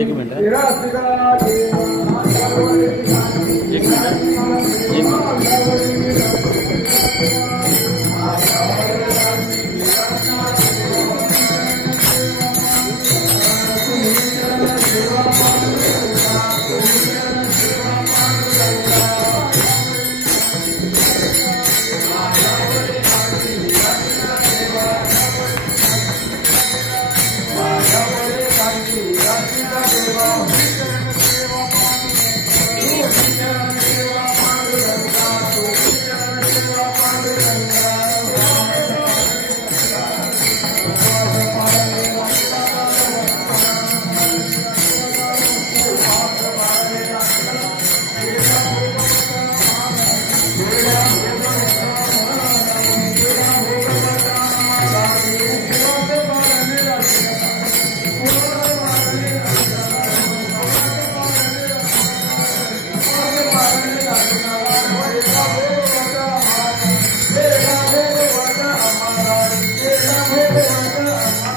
एक मिनट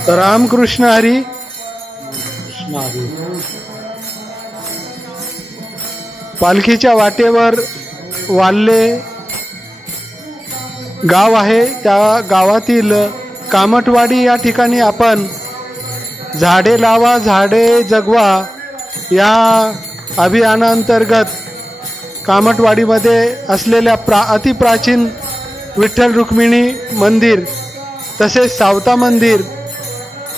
रामकृष्ण हरी. पालखीच्या वाटेवर वाल्ले गाव आहे. त्या गावातील कामटवाडी या ठिकाणी आपण झाडे लावा झाडे जगवा या अभियानांतर्गत कामटवाडीमध्ये असलेल्या अतिप्राचीन विठ्ठल रुक्मिणी मंदिर तसेच सावता मंदिर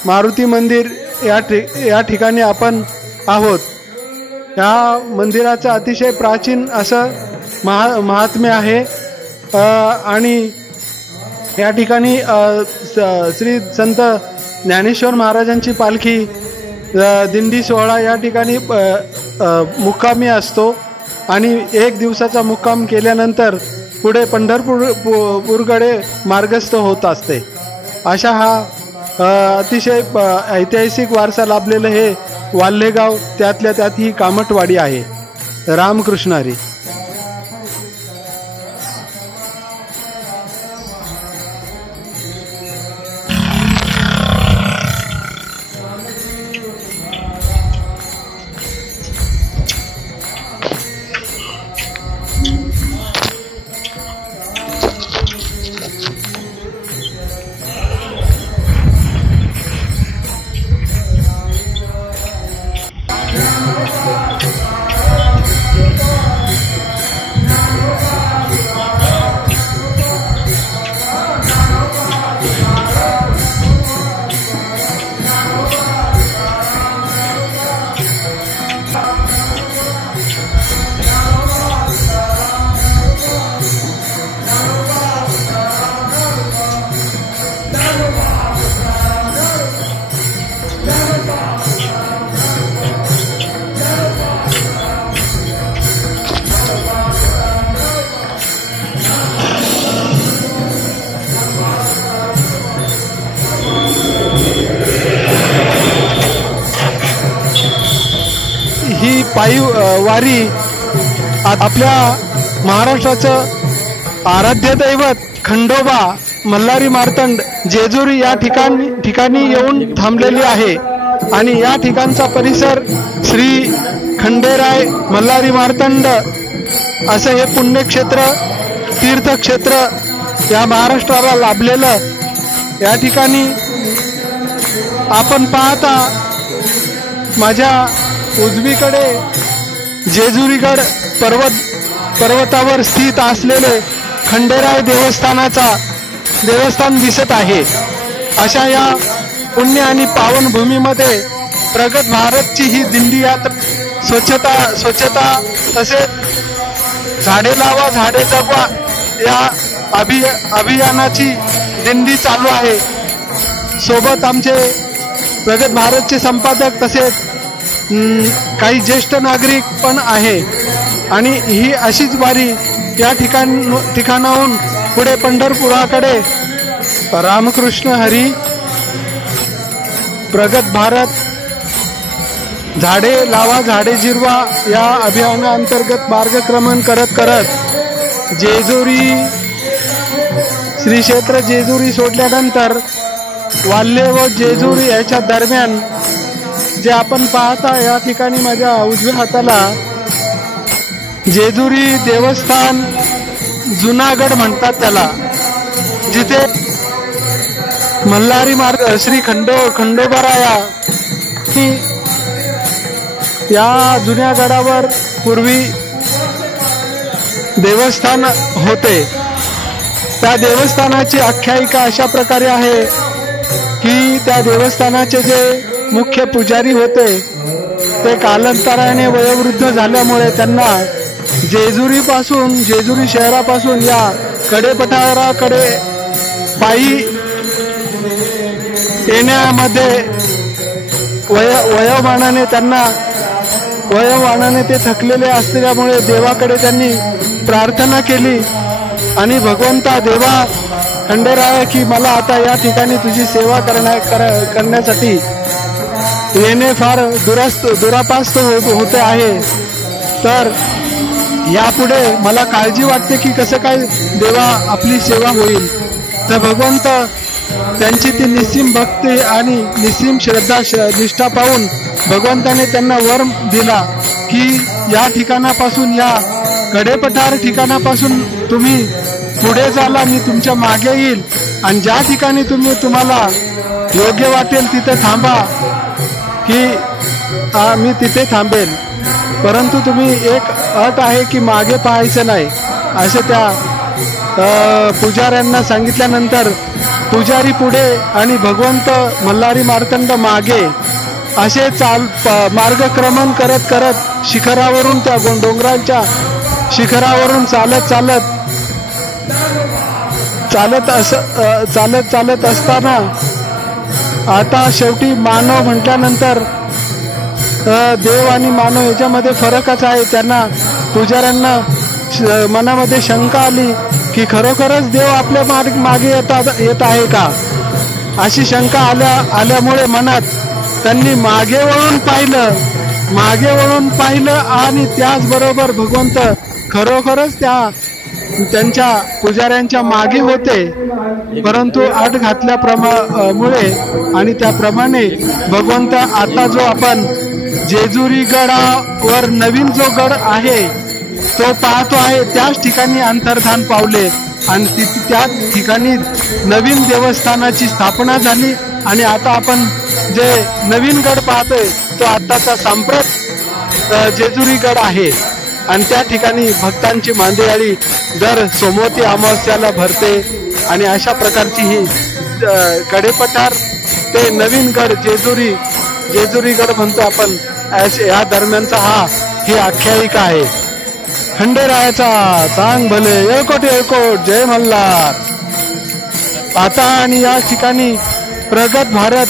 मारुती मंदिर या ठिकाणी आपण आहोत. या मंदिराचं अतिशय प्राचीन असं महात्म्य आहे आणि या ठिकाणी श्री संत ज्ञानेश्वर महाराजांची पालखी दिंडी सोहळा या ठिकाणी मुक्कामी असतो आणि एक दिवसाचा मुक्काम केल्यानंतर पुढे पंढरपूरकडे मार्गस्थ होत असते. अशा हा अतिशय ऐतिहासिक वारसा लाभलेलं हे वाल्हेगाव त्यातल्या त्यात ही कामटवाडी आहे. रामकृष्ण हरी. ही पायी वारी आपल्या महाराष्ट्राचं आराध्य दैवत खंडोबा मल्हारी मार्तंड जेजुरी या ठिकाणी येऊन थांबलेली आहे आणि या ठिकाणचा परिसर श्री खंडेराय मल्हारी मार्तंड असं हे पुण्यक्षेत्र तीर्थक्षेत्र या महाराष्ट्राला लाभलेलं. या ठिकाणी आपण पाहता माझ्या उजवीकडे जेजुरीगड पर्वतावर स्थित असलेले खंडेराय देवस्थान दिसत आहे. अशा या पुण्य आणि पावन भूमीमध्ये प्रगत भारतची ही दिंडी यात्रा स्वच्छता तसेच झाडे लावा झाडे जगवा या अभियानाची दिंडी चालू आहे. सोबत आमचे प्रगत भारतचे संपादक तसेच काही ज्येष्ठ नागरिक पण आहे. आणि ही अशीच वारी या ठिकाणाहून पुढे पंढरपुराकडे रामकृष्ण हरी प्रगत भारत झाडे लावा झाडे जिरवा या अभियानाअंतर्गत मार्गक्रमण करत करत जेजुरी श्री क्षेत्र जेजुरी सोडल्यानंतर वाल्हे व जेजुरी याच्या दरम्यान जे आपण पाहता या ठिकाणी माझ्या उजव्या हाताला जेजुरी देवस्थान जुनागड म्हणतात त्याला, जिथे मल्हारी मार्ग श्री खंडोबाराया या जुन्या गडावर पूर्वी देवस्थान होते. त्या देवस्थानाची आख्यायिका अशा प्रकारे आहे की त्या देवस्थानाचे जे मुख्य पुजारी होते ते कालांतराने वयोवृद्ध झाल्यामुळे त्यांना जेजुरी शहरापासून या कडेपठाराकडे पायी येण्यामध्ये वयोमानाने ते थकलेले असल्यामुळे देवाकडे त्यांनी प्रार्थना केली आणि भगवंता देवा खंडेराय की मला आता या ठिकाणी तुझी सेवा करण्यासाठी येणे फार दुरापास्त होते आहे, तर यापुढे मला काळजी वाटते की कसं काय देवा आपली सेवा होईल. तर भगवंत त्यांची ती निस्सीम भक्ती आणि निस्सीम श्रद्धा निष्ठा पाहून भगवंताने त्यांना वर दिला की या ठिकाणापासून या कडेपठार ठिकाणापासून तुम्ही पुढे झाला, मी तुमच्या मागे येईल आणि ज्या ठिकाणी तुम्हाला योग्य वाटेल तिथे थांबा की मी तिथे थांबेल, परंतु तुम्ही एक अट आहे की मागे पाहायचं नाही असे त्या पुजाऱ्यांना सांगितल्यानंतर पुजारी पुढे आणि भगवंत मल्हारी मार्तंड मागे असे मार्गक्रमण करत करत शिखरावरून त्या डोंगरांच्या शिखरावरून चालत असताना आता शेवटी मानव म्हटल्यानंतर देव आणि मानव याच्यामध्ये फरकच आहे. त्यांना पुजाऱ्यांना मनामध्ये शंका आली की खरोखरच देव आपल्या मागे येत आहे का, अशी शंका आल्यामुळे मनात त्यांनी मागे वळून पाहिलं आणि त्याचबरोबर भगवंत खरोखरच त्यांच्या पुजाऱ्यांच्या मागे होते, परंतु आठ घातल्यामुळे आणि त्याप्रमाणे भगवंत आता जो आपण जेजुरी गडावर नवीन जो गड आहे तो पाहतो आहे त्याच ठिकाणी अंतर्धान पावले आणि त्या ठिकाणी नवीन देवस्थानाची स्थापना झाली. आणि आता आपण जे नवीन गड पाहतोय तो आताचा सांप्रत जेजुरी गड आहे आणि त्या ठिकाणी भक्तांची मांदियाळी दर सोमवती अमावस्याला भरते आणि अशा प्रकारची ही कडेपठार ते नवीन गड जेजुरी गड म्हणतो आपण, या दरम्यानचा ही आख्यायिका आहे. खंडेरायाचा सांग भले एकोट जय मल्हार. आता आणि या ठिकाणी प्रगत भारत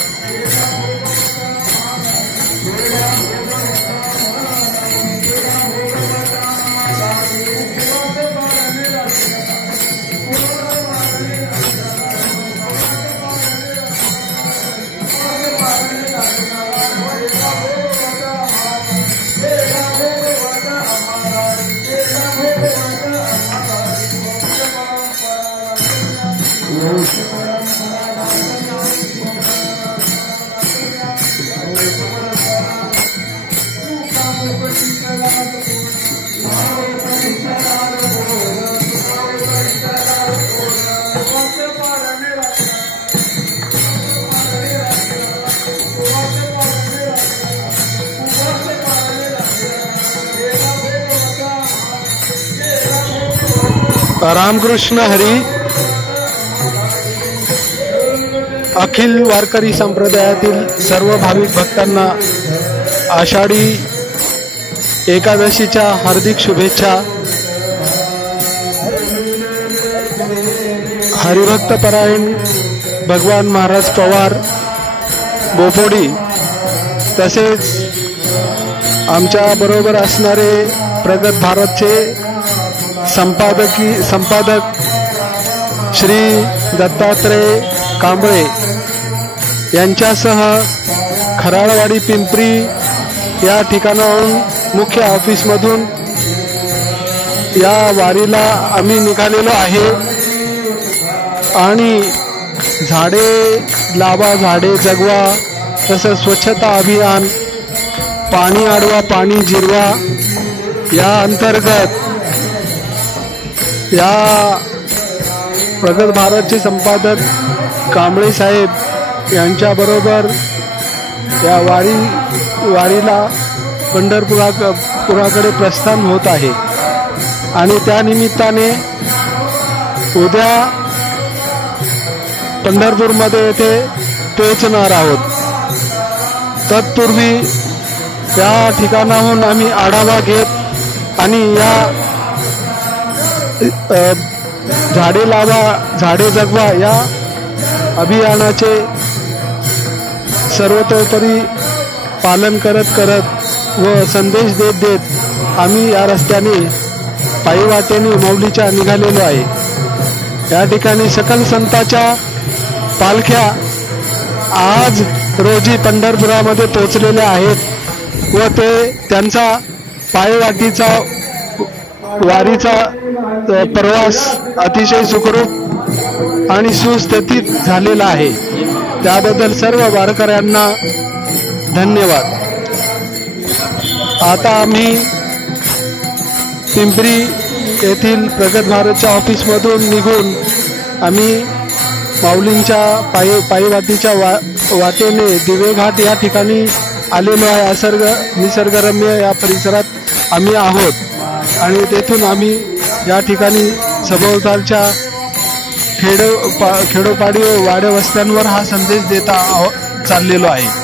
रामकृष्ण हरी अखिल वारकरी संप्रदायातील सर्व भाविक भक्तांना आषाढी एकादशीच्या हार्दिक शुभेच्छा. हरिभक्त परायण भगवान महाराज पवार बोपोडी, तसेच आमच्या बरोबर असणारे प्रगत भारतचे संपादक श्री दत्तात्रय कांबळे यांच्यासह खराळवाडी पिंपरी या ठिकाणाहून मुख्य ऑफिसमधून या वारीला आम्ही निघालेलो आहे आणि झाडे लावा झाडे जगवा तसंच स्वच्छता अभियान, पाणी अडवा पाणी जिरवा या अंतर्गत या प्रगत भारतचे संपादक कांबळे साहेब यांच्याबरोबर या वारीला पंढरपुराकडे प्रस्थान होत आहे आणि त्या निमित्ताने उद्या पंढरपूरमध्ये येथे पोहोचणार आहोत. तत्पूर्वी या ठिकाणाहून आम्ही आढावा घेत आणि या झाडे लावा झाडे जगवा या अभियानाचे सर्वतोपरी पालन करत व संदेश देत आम्ही या रस्त्याने पायी वाटेने माऊलीच्या निघालेलो आहे. या ठिकाणी सकल संतांच्या पालख्या आज रोजी पंढरपुरामध्ये पोहोचलेल्या आहेत व ते त्यांचा पायवाटीचा वारीचा प्रवास अतिशय सुखरूप आणि सुस्थितीत झालेला आहे. त्याबद्दल सर्व वारकऱ्यांना धन्यवाद. आता आम्ही पिंपरी येथील प्रगत भारतच्या ऑफिसमधून निघून आम्ही माऊलींच्या पायवाटीच्या वाटेने दिवेघाट या ठिकाणी आलेलो आहे. निसर्गरम्य या परिसरात आम्ही आहोत आणि तेथून आम्ही या ठिकाणी सभोवतालच्या खेडोपाडी व वाड्या वस्त्यांवर हा संदेश देता चाललेलो आहे.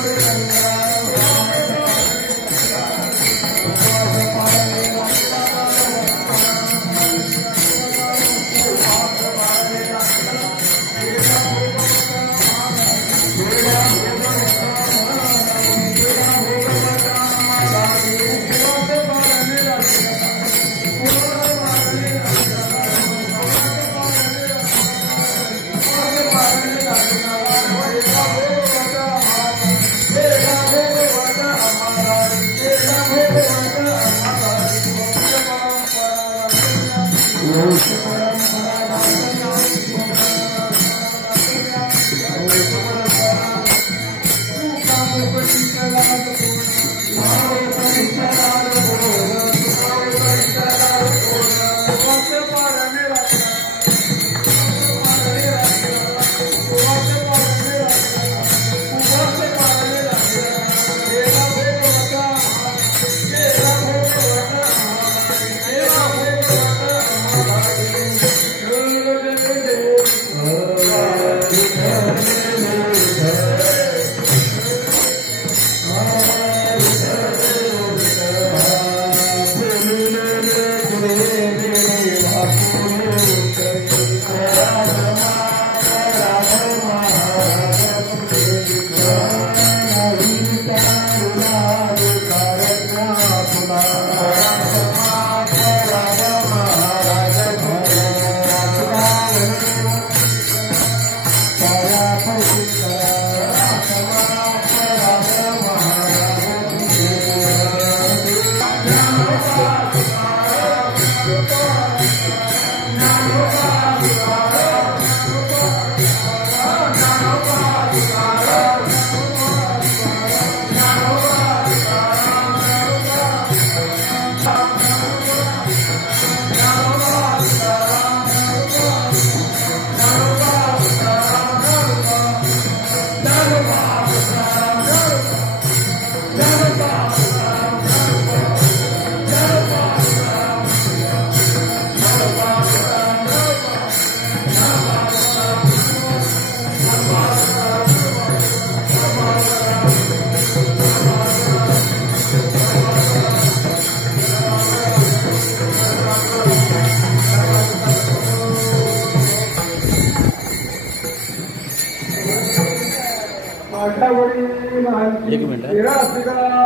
Thank you.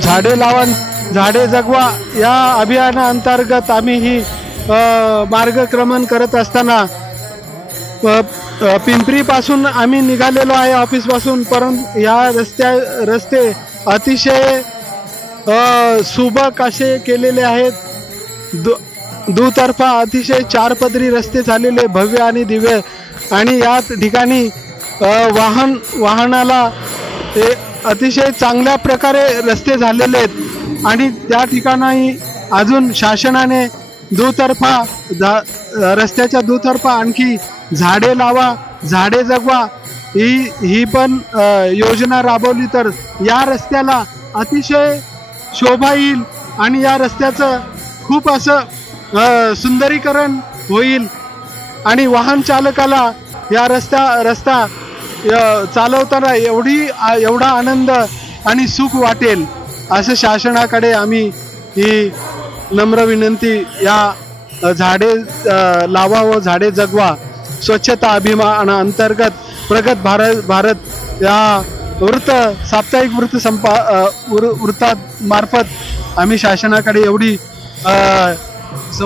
झाडे लावा झाडे जगवा या अभियानाअंतर्गत आम्ही ही मार्गक्रमण करत असताना पिंपरी पासून आम्ही निघालेलो आहे ऑफिस पासून, परंतु या रस्ते अतिशय सुबक असे केलेले आहेत। दुतर्फा अतिशय चारपदरी रस्ते झालेले भव्य आणि दिव्य, आणि या ठिकाणी वाहनाला अतिशय चांगल्या प्रकारे रस्ते झालेले आहेत। आणि त्या ठिकाणी अजून शासनाने दुतर्फा रस्त्याच्या दुतर्फा आणखी झाडे लावा झाडे जगवा ही पण योजना राबवली तर या रस्त्याला अतिशय शोभा येईल आणि या रस्त्याचं खूप असं सुंदरीकरण होईल आणि वाहन चालकाला या रस्ता चालवताना एवढा आनंद आणि सुख वाटेल असं शासनाकडे आम्ही ही नम्र विनंती या झाडे लावा व झाडे जगवा स्वच्छता अभियान अंतर्गत प्रगत भारत या साप्ताहिक वृत्तात मार्फत आम्ही शासनाकडे एवढी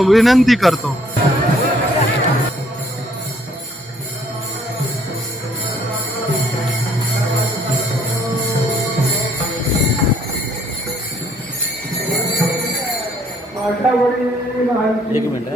विनंती करतो। एक मिनट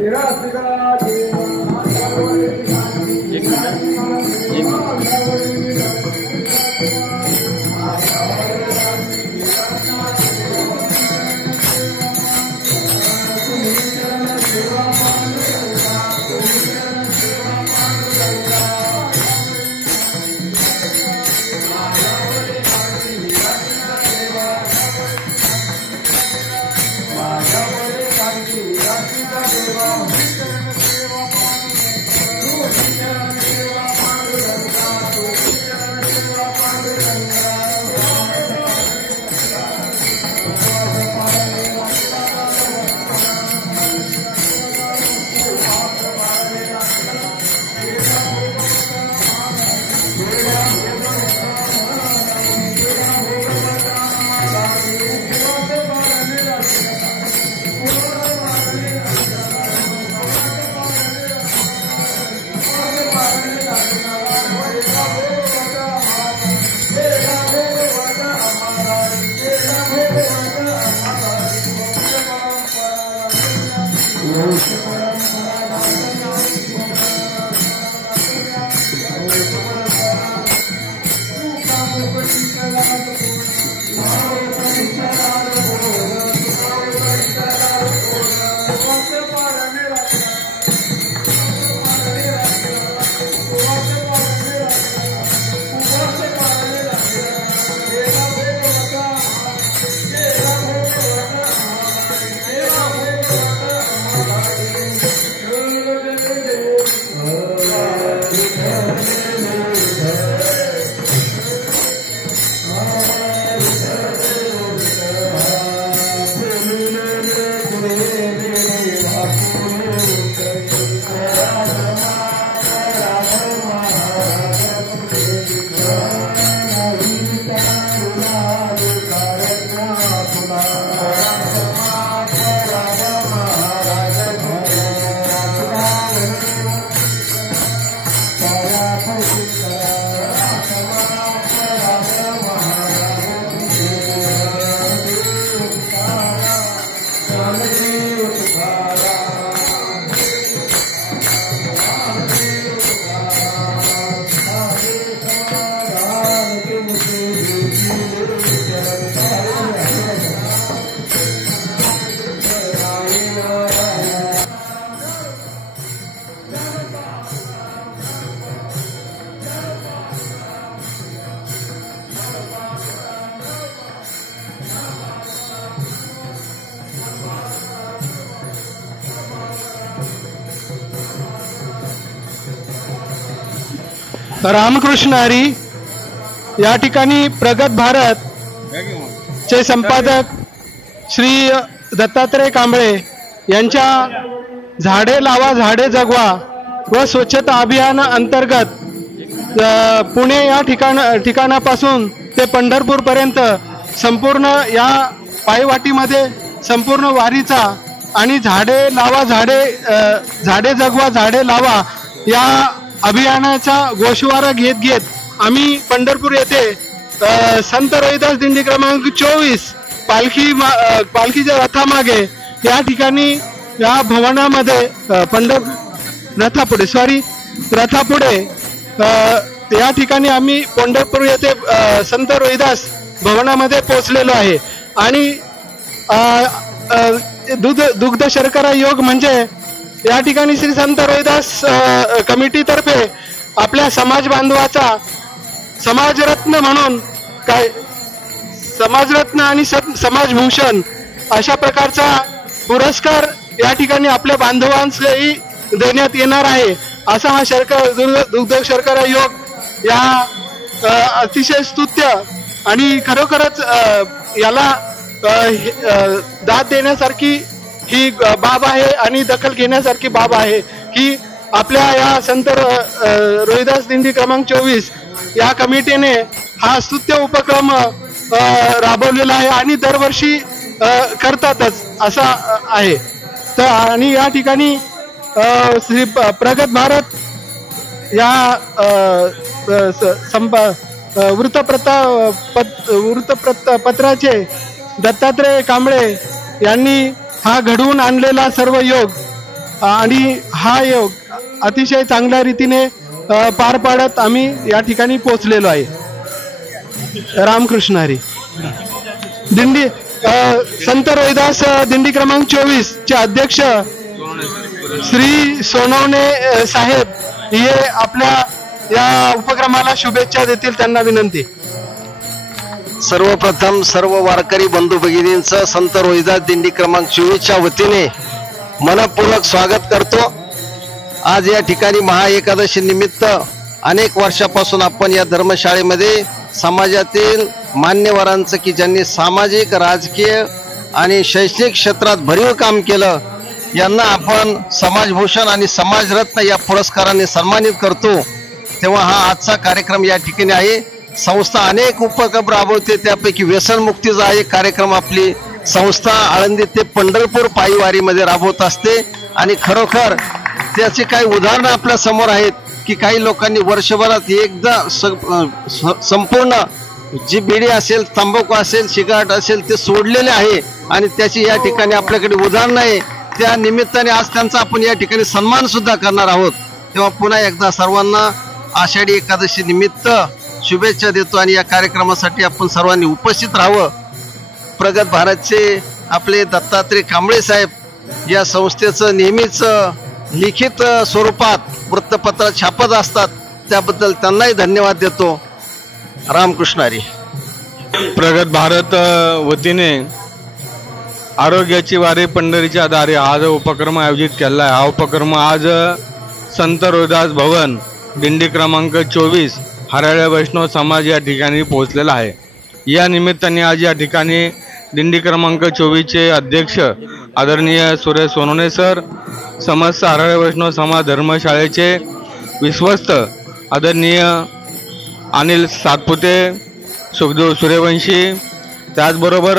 रामकृष्ण हरी। या ठिकाणी प्रगत भारत चे संपादक श्री दत्तात्रय कांबळे यांच्या झाडे लावा झाडे जगवा व स्वच्छता अभियान अंतर्गत पुणे या ठिकाणापासून ते पंढरपूर पर्यंत संपूर्ण या पायवाटीमध्ये संपूर्ण वारीचा आणि झाडे लावा झाडे जगवा झाडे लावा या अभियानाचा गोषवारा घेत आम्ही पंढरपूर येथे संत रोहिदास दिंडी क्रमांक 24 पालखीच्या रथामागे या ठिकाणी या भवनामध्ये रथापुढे या ठिकाणी आम्ही पंढरपूर येथे संत रोहिदास भवनामध्ये पोहोचलेलो आहे। आणि दुग्ध शर्करा योग म्हणजे या ठिकाणी श्री संत रोहिदास कमिटीतर्फे आपल्या समाज बांधवाचा समाजरत्न म्हणून समाजरत्न आणि समाजभूषण अशा प्रकारचा पुरस्कार या ठिकाणी आपल्या बांधवांसही देण्यात येणार आहे। असा हा दुग्ध शर्करा योग या अतिशय स्तुत्य आणि खरोखरच याला दाद देण्यासारखी ही बाब आहे आणि दखल घेण्यासारखी बाब आहे की आपल्या या संत रोहिदास दिंडी क्रमांक 24 या कमिटीने हा स्तुत्य उपक्रम राबवलेला आहे आणि दरवर्षी करतातच असा आहे। तर आणि या ठिकाणी श्री प्रगत भारत या वृत्तपत्राचे दत्तात्रय कांबळे यांनी हा घडवून आणलेला सर्व योग आणि हा योग अतिशय चांगल्या रीतीने पार पाडत आम्ही या ठिकाणी पोहोचलेलो आहे। रामकृष्ण हरी। दिंडी संत रोहिदास दिंडी क्रमांक 24 चे अध्यक्ष श्री सोनवणे साहेब हे आपल्या या उपक्रमाला शुभेच्छा देतील, त्यांना विनंती। सर्वप्रथम सर्व वारकरी बंधू भगिनींचं संत रोहिदास दिंडी क्रमांक 24च्या वतीने मनपूर्वक स्वागत करतो। आज या ठिकाणी महाएकादशी निमित्त अनेक वर्षापासून आपण या धर्मशाळेमध्ये समाजातील मान्यवरांचं की ज्यांनी सामाजिक राजकीय आणि शैक्षणिक क्षेत्रात भरीव काम केलं यांना आपण समाजभूषण आणि समाजरत्न या पुरस्काराने सन्मानित करतो। तेव्हा हा आजचा कार्यक्रम या ठिकाणी आहे। संस्था अनेक उपक्रम राबवते, त्यापैकी व्यसनमुक्तीचा एक कार्यक्रम आपली संस्था आळंदी ते पंढरपूर पायीवारीमध्ये राबवत असते आणि खरोखर त्याची काही उदाहरणं आपल्या समोर आहेत की काही लोकांनी वर्षभरात एकदा संपूर्ण जी बिडी असेल, तंबाखू असेल, सिगारेट असेल ते सोडलेले आहे आणि त्याची या ठिकाणी आपल्याकडे उदाहरणं आहे। त्या निमित्ताने आज त्यांचा आपण या ठिकाणी सन्मान सुद्धा करणार आहोत। तेव्हा पुन्हा एकदा सर्वांना आषाढी एकादशी निमित्त शुभेच्छा देतो आणि या कार्यक्रमासाठी आपण सर्वांनी उपस्थित राहावं। प्रगत भारतचे आपले दत्तात्रय कांबळे साहेब या संस्थेचं नेहमीच लिखित स्वरूपात वृत्तपत्रात छापत असतात, त्याबद्दल त्यांनाही धन्यवाद देतो। रामकृष्ण हरी। प्रगत भारत वतीने आरोग्याची वारी पंढरीच्या दारी हा जो उपक्रम आयोजित केला आहे, हा उपक्रम आज संत रोहिदास भवन दिंडी क्रमांक 24 हराळे वैष्णव समाज या ठिकाणी पोहोचलेला आहे। या निमित्ताने आज या ठिकाणी दिंडी क्रमांक 24 चे अध्यक्ष आदरणीय सुरेश सोनवणे सर, समस्त हराळे वैष्णव समाज धर्मशाळेचे विश्वस्त आदरणीय अनिल सातपुते, सुखदेव सूर्यवंशी, त्याचबरोबर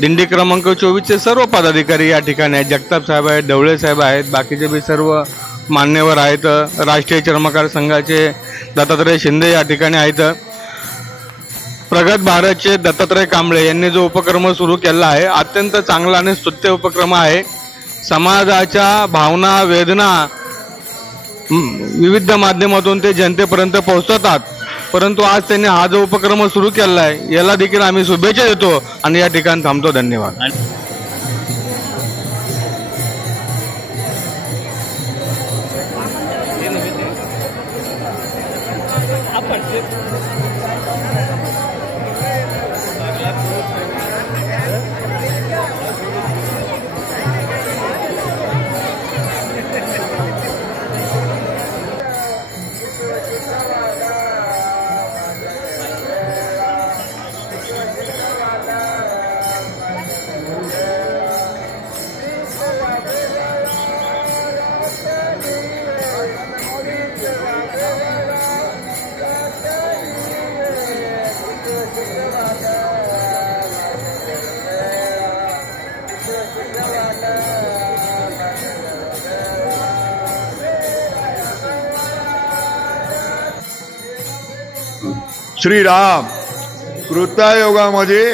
दिंडी क्रमांक 24 चे सर्व पदाधिकारी या ठिकाणी आहेत। जगताप साहेब आहेत, ढवळे साहेब आहेत, बाकीचे बी सर्व मान्यवर आहेत। राष्ट्रीय चर्मकार संघाचे दत्तात्रय शिंदे या ठिकाणी आहेत। प्रगत भारतचे दत्तात्रय कांबळे यांनी जो उपक्रम सुरू केला आहे अत्यंत चांगला आणि स्तुत्य उपक्रम आहे। समाजाच्या भावना वेदना विविध माध्यमातून ते जनतेपर्यंत पोहोचवतात, परंतु आज त्यांनी हा जो उपक्रम सुरू केला आहे याला देखील आम्ही शुभेच्छा देतो आणि या ठिकाणी थांबतो। धन्यवाद। श्रीराम, कृतायुगामध्ये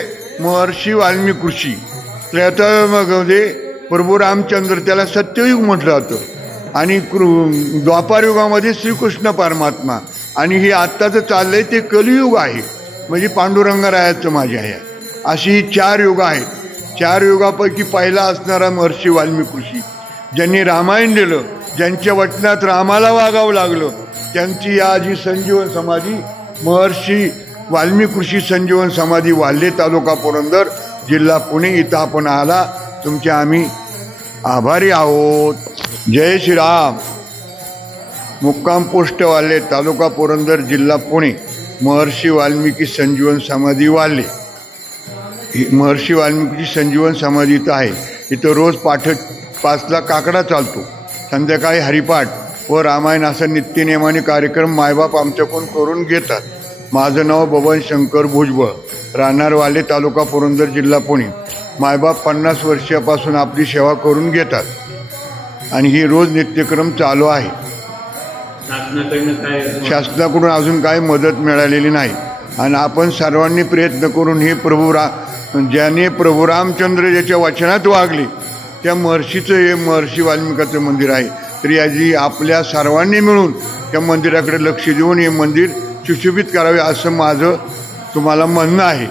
महर्षी वाल्मिकी ऋषी, त्रेतायुगामध्ये प्रभू रामचंद्र, त्याला सत्ययुग म्हटलं जातं, आणि द्वापार युगामध्ये श्रीकृष्ण परमात्मा, आणि हे आत्ताचं चाललंय ते कलियुग आहे, म्हणजे पांडुरंगरायाचं माझे आहे. अशी ही 4 युग आहेत. 4 युगापैकी पहिला असणारा महर्षी वाल्मिकी ऋषी, ज्यांनी रामायण दिलं, ज्यांच्या वचनात रामाला वागावं लागलं, त्यांची या जी संजीवन समाधी महर्षी वाल्मिकी ऋषी संजीवन समाधी वाल्हे, तालुका पुरंदर, जिल्हा पुणे, इथं आपण आला, तुमचे आम्ही आभारी आहोत. जय श्रीराम. मुक्काम पोस्ट वाल्हे, तालुका पुरंदर, जिल्हा पुणे, महर्षी वाल्मिकी संजीवन समाधी वाल्हे. महर्षी वाल्मिकीची संजीवन समाधी इथं आहे. इथं रोज 5:05 काकडा चालतो, संध्याकाळी हरिपाठ व रामायण असा नित्यनेमाने कार्यक्रम मायबाप आमच्याकडून करून घेतात. माझं नाव बबन शंकर भुजबळ, राहणार वाल्हे, तालुका पुरंदर, जिल्हा पुणे. मायबाप 50 वर्षापासून आपली सेवा करून घेतात, आणि ही रोज नित्यक्रम चालू आहे. शासनाकडून अजून काही मदत मिळालेली नाही, आणि आपण सर्वांनी प्रयत्न करून हे ज्याने प्रभू रामचंद्र ज्याच्या वचनात वागले त्या महर्षीचं हे महर्षी वाल्मिकाचं मंदिर आहे. तर याची आपल्या सर्वांनी मिळून त्या मंदिराकडे लक्ष देऊन हे मंदिर सुशोभित करावे असं माझं तुम्हाला म्हणणं आहे.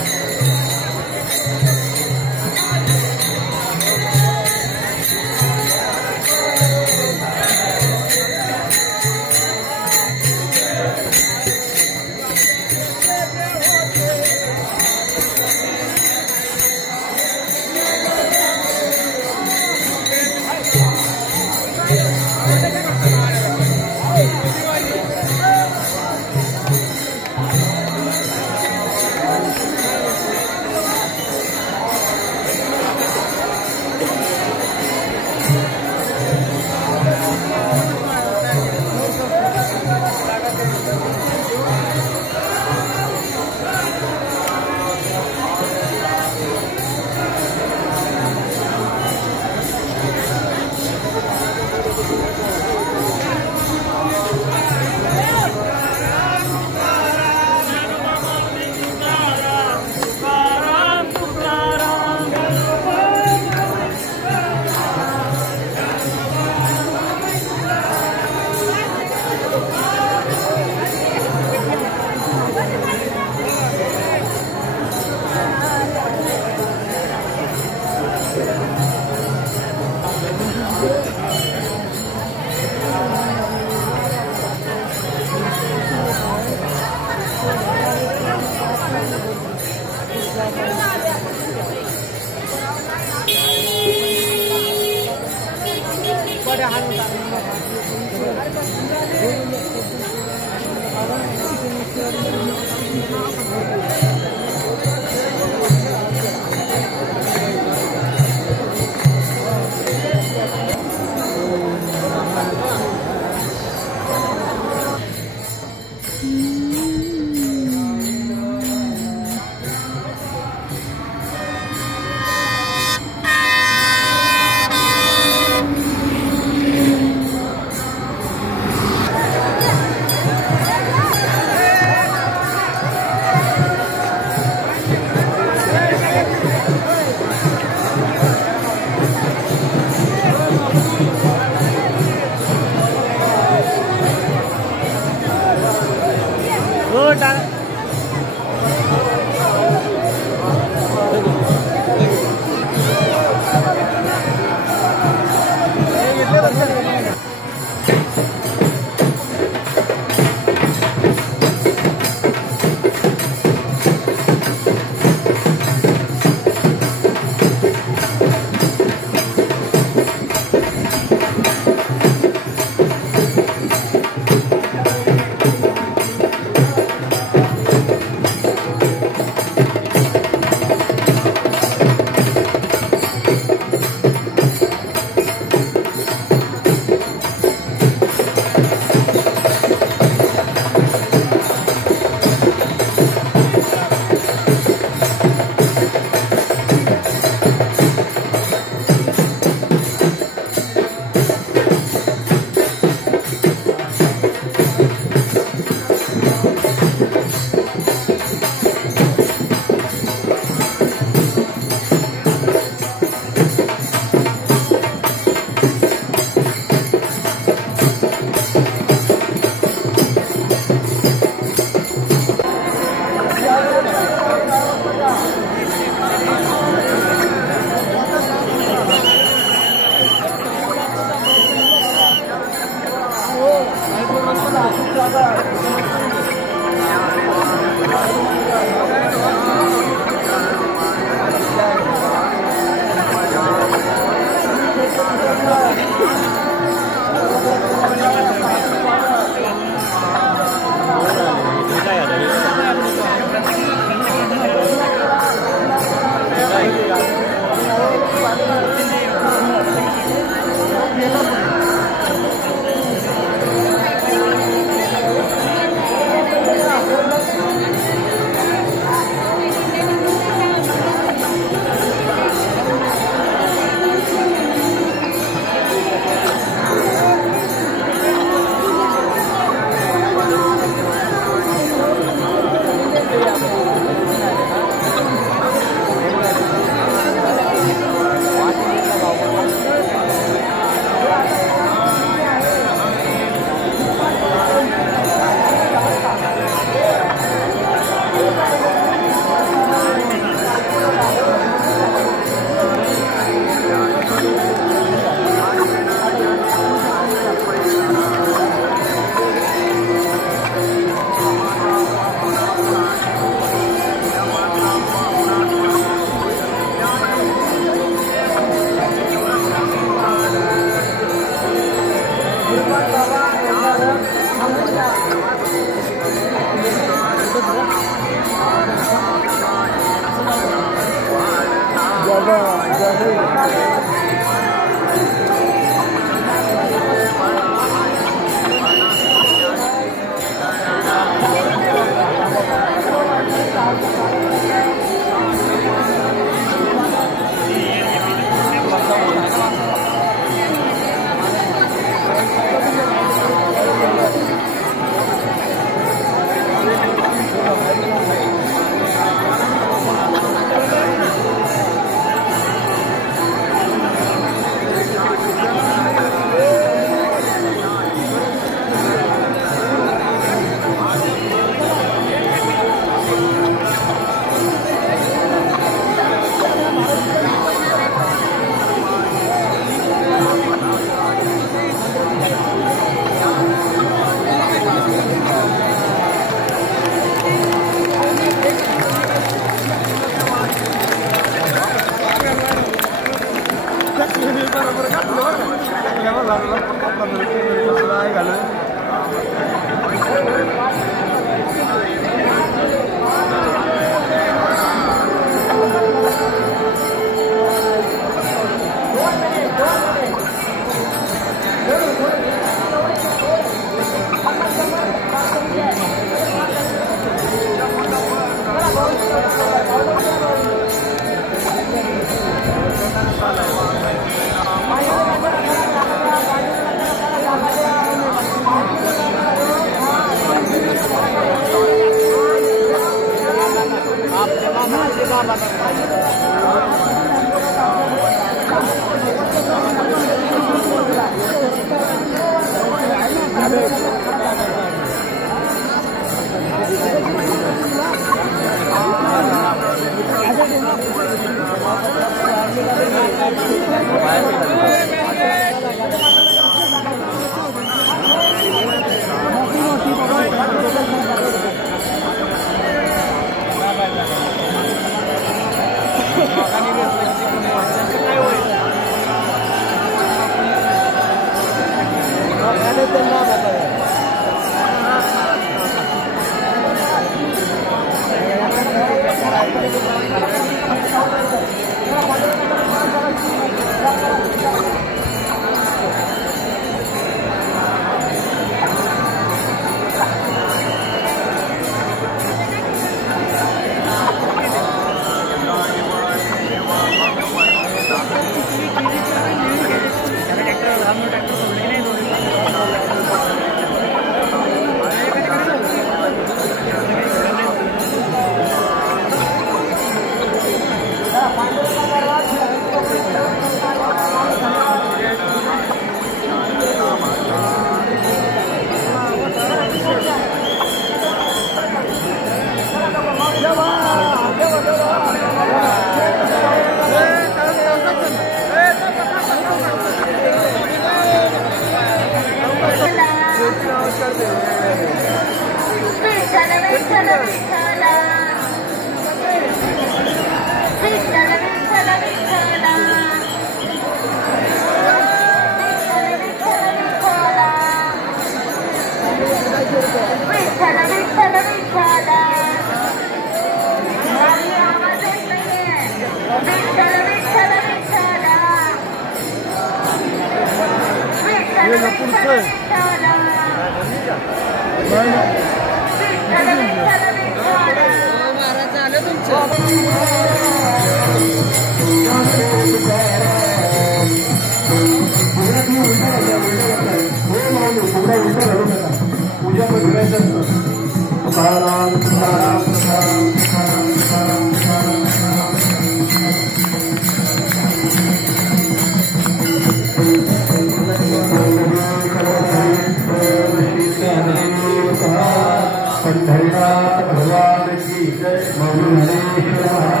पंढरीनाथ भगवान की जय.